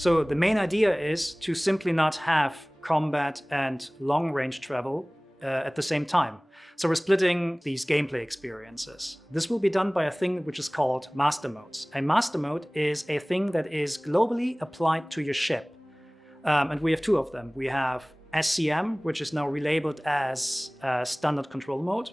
So the main idea is to simply not have combat and long-range travel at the same time. So we're splitting these gameplay experiences. This will be done by a thing which is called master modes. A master mode is a thing that is globally applied to your ship. And we have two of them. We have SCM, which is now relabeled as standard control mode,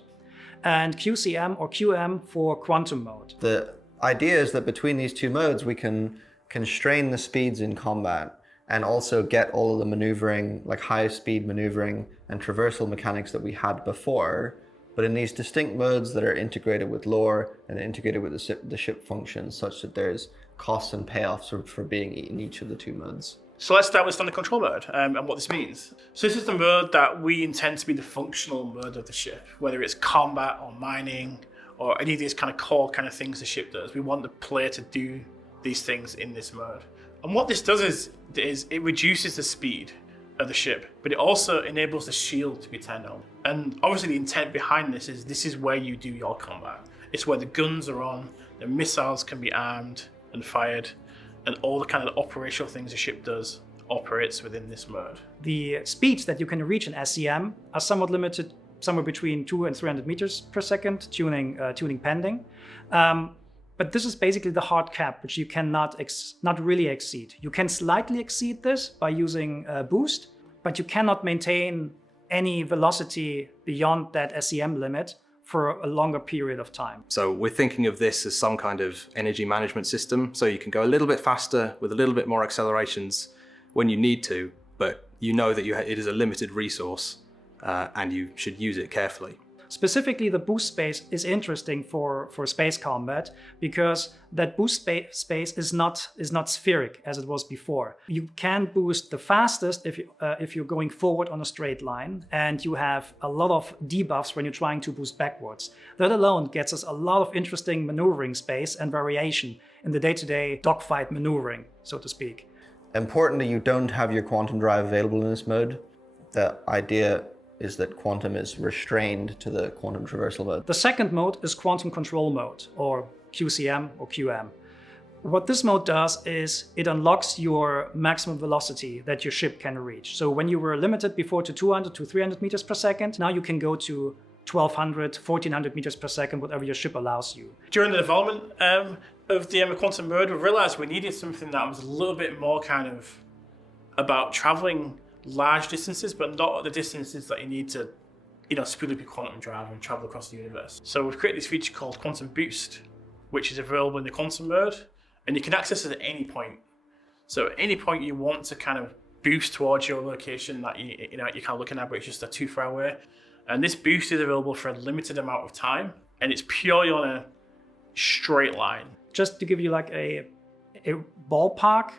and QCM or QM for quantum mode. The idea is that between these two modes, we can constrain the speeds in combat and also get all of the maneuvering, like high speed maneuvering and traversal mechanics that we had before, but in these distinct modes that are integrated with lore and integrated with the ship functions, such that there's costs and payoffs for being in each of the two modes. So let's start with standard control mode and what this means. So this is the mode that we intend to be the functional mode of the ship, whether it's combat or mining or any of these kind of core kind of things the ship does. We want the player to do these things in this mode. And what this does is it reduces the speed of the ship, but it also enables the shield to be turned on. And obviously the intent behind this is where you do your combat. It's where the guns are on, the missiles can be armed and fired, and all the kind of operational things the ship does operates within this mode. The speeds that you can reach in SCM are somewhat limited, somewhere between 200 and 300 meters per second, tuning pending. But this is basically the hard cap, which you cannot not really exceed. You can slightly exceed this by using boost, but you cannot maintain any velocity beyond that SCM limit for a longer period of time. So we're thinking of this as some kind of energy management system, so you can go a little bit faster with a little bit more accelerations when you need to, but you know that it is a limited resource and you should use it carefully. Specifically, the boost space is interesting for space combat because that boost space is not spheric as it was before. You can boost the fastest if you're going forward on a straight line, and you have a lot of debuffs when you're trying to boost backwards. That alone gets us a lot of interesting maneuvering space and variation in the day-to-day dogfight maneuvering, so to speak. Importantly, you don't have your quantum drive available in this mode. The idea is that quantum is restrained to the quantum traversal mode. The second mode is quantum control mode, or QCM or QM. What this mode does is it unlocks your maximum velocity that your ship can reach. So when you were limited before to 200 to 300 meters per second, now you can go to 1200, 1400 meters per second, whatever your ship allows you. During the development of the quantum mode, we realized we needed something that was a little bit more kind of about traveling large distances, but not the distances that you need to, speed up your quantum drive and travel across the universe. So we've created this feature called Quantum Boost, which is available in the quantum mode, and you can access it at any point. So at any point you want to kind of boost towards your location that you're kind of looking at, but it's just too far away. And this boost is available for a limited amount of time, and it's purely on a straight line. Just to give you like a ballpark,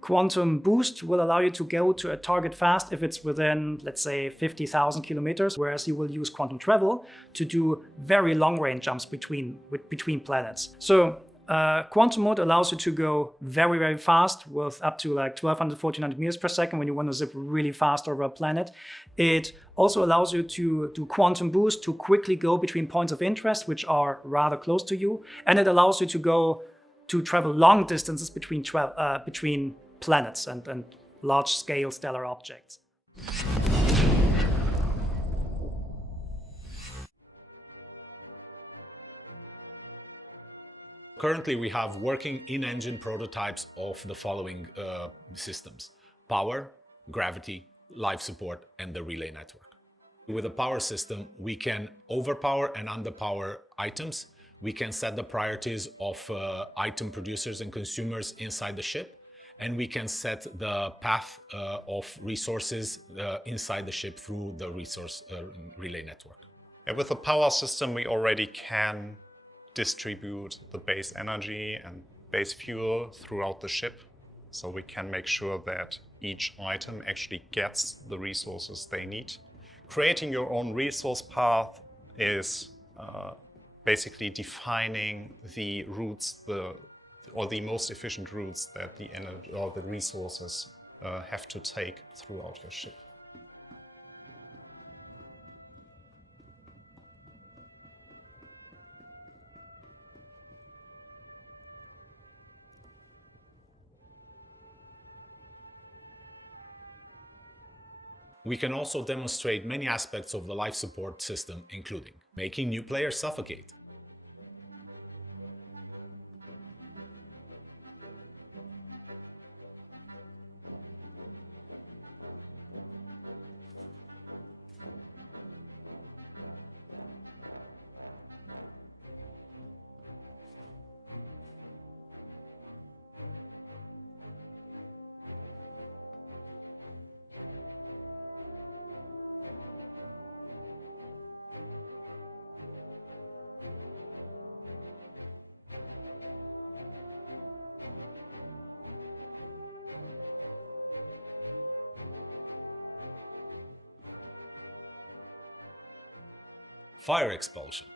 Quantum Boost will allow you to go to a target fast if it's within, let's say, 50,000 kilometers, whereas you will use Quantum Travel to do very long-range jumps between planets. So Quantum Mode allows you to go very, very fast with up to like 1200, 1400 meters per second when you want to zip really fast over a planet. It also allows you to do Quantum Boost to quickly go between points of interest, which are rather close to you. And it allows you to travel long distances between planets and large-scale stellar objects. Currently, we have working in-engine prototypes of the following systems: power, gravity, life support, and the relay network. With a power system, we can overpower and underpower items. We can set the priorities of item producers and consumers inside the ship, and we can set the path of resources inside the ship through the resource relay network. And with the power system, we already can distribute the base energy and base fuel throughout the ship, so we can make sure that each item actually gets the resources they need. Creating your own resource path is basically defining the routes, or the most efficient routes that the energy or the resources have to take throughout your ship. We can also demonstrate many aspects of the life support system, including making new players suffocate, fire expulsion,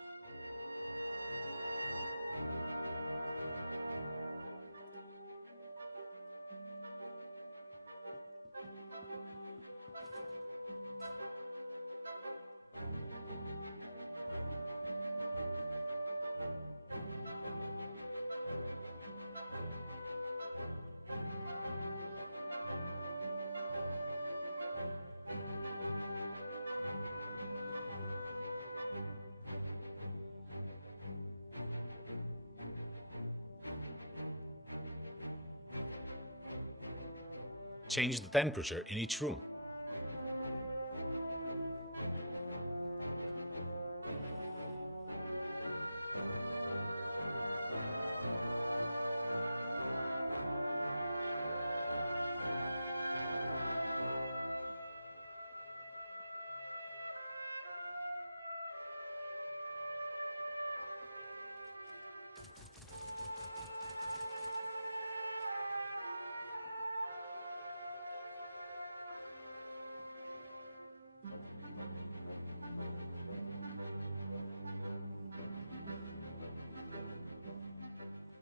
change the temperature in each room,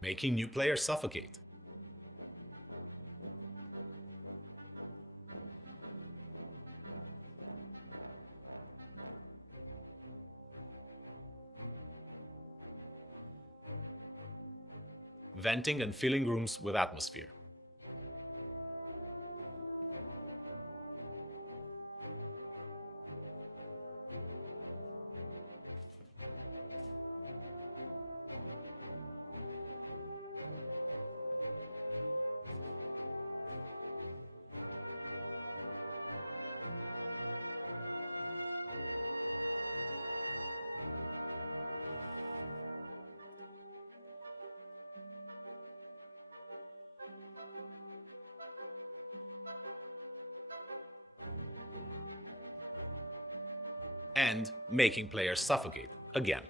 making new players suffocate, venting and filling rooms with atmosphere, and making players suffocate again.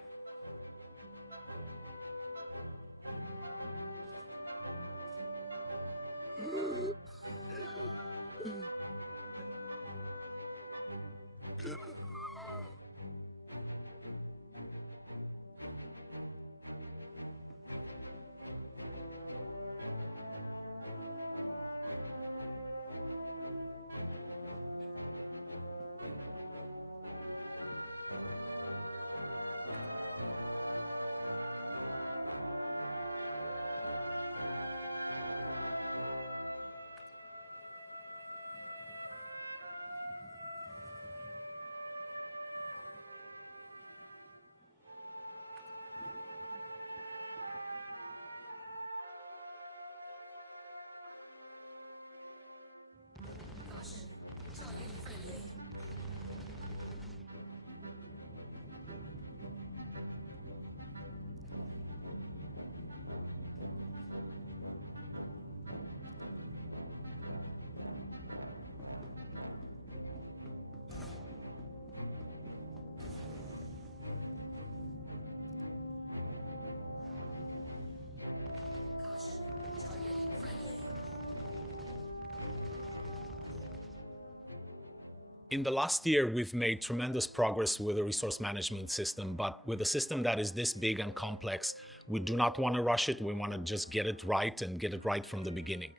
In the last year, we've made tremendous progress with the resource management system, but with a system that is this big and complex, we do not want to rush it. We want to just get it right and get it right from the beginning.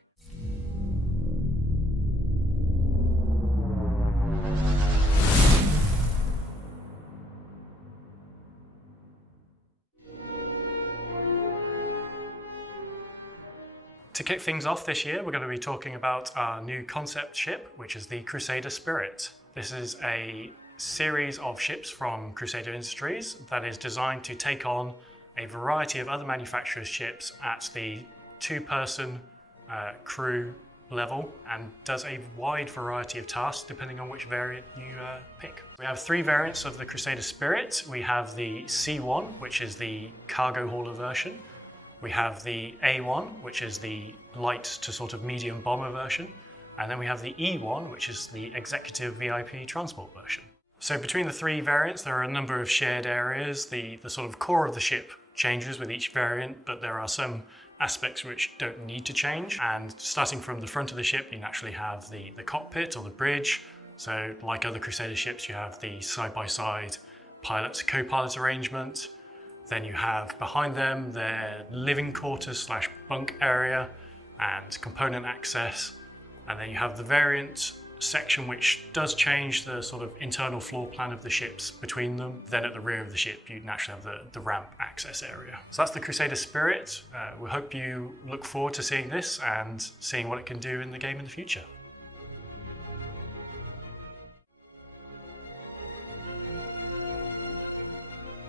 To kick things off this year, we're going to be talking about our new concept ship, which is the Crusader Spirit. This is a series of ships from Crusader Industries that is designed to take on a variety of other manufacturers' ships at the two-person crew level and does a wide variety of tasks depending on which variant you pick. We have 3 variants of the Crusader Spirit. We have the C1, which is the cargo hauler version. We have the A1, which is the light to sort of medium bomber version. And then we have the E1, which is the executive VIP transport version. So between the 3 variants, there are a number of shared areas. The sort of core of the ship changes with each variant, but there are some aspects which don't need to change. And starting from the front of the ship, you naturally have the cockpit or the bridge. So like other Crusader ships, you have the side-by-side pilot to co-pilot arrangement. Then you have behind them their living quarters / bunk area and component access. And then you have the variant section, which does change the sort of internal floor plan of the ships between them. Then at the rear of the ship, you naturally have the ramp access area. So that's the Crusader Spirit. We hope you look forward to seeing this and seeing what it can do in the game in the future.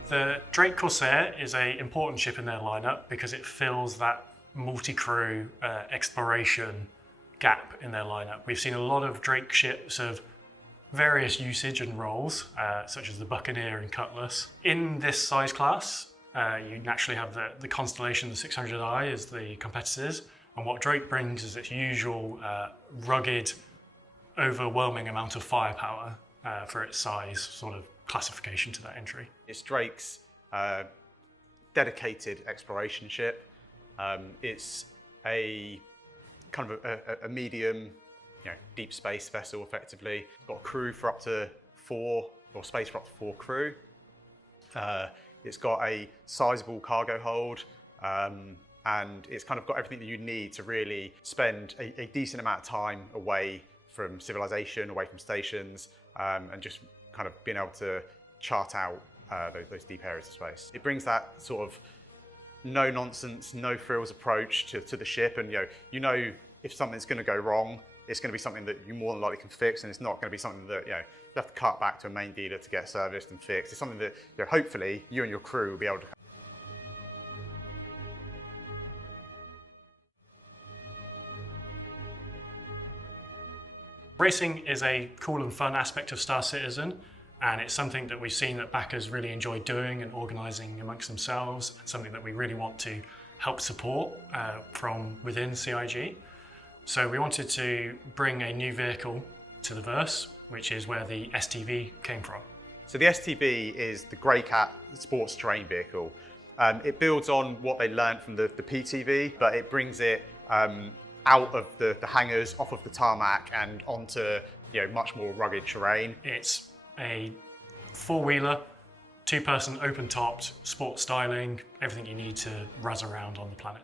The Drake Corsair is an important ship in their lineup because it fills that multi-crew exploration gap in their lineup. We've seen a lot of Drake ships of various usage and roles, such as the Buccaneer and Cutlass. In this size class, you naturally have the Constellation, the 600i as the competitors, and what Drake brings is its usual rugged, overwhelming amount of firepower for its size sort of classification to that entry. It's Drake's dedicated exploration ship. It's a kind of a medium, deep space vessel effectively. Got a crew for up to 4, or space for up to 4 crew. It's got a sizable cargo hold, and it's kind of got everything that you need to really spend a decent amount of time away from civilization, away from stations, and just kind of being able to chart out those deep areas of space. It brings that sort of no nonsense, no frills approach to the ship, and you know if something's going to go wrong, it's going to be something that you more than likely can fix, and it's not going to be something that you have to cut back to a main dealer to get serviced and fixed. It's something that hopefully you and your crew will be able to. Racing is a cool and fun aspect of Star Citizen, and it's something that we've seen that backers really enjoy doing and organising amongst themselves, and something that we really want to help support from within CIG. So we wanted to bring a new vehicle to the verse, which is where the STV came from. So the STV is the Greycat sports terrain vehicle. It builds on what they learned from the PTV, but it brings it out of the hangars, off of the tarmac, and onto much more rugged terrain. It's a 4-wheeler, 2-person open-topped, sport styling, everything you need to razz around on the planet.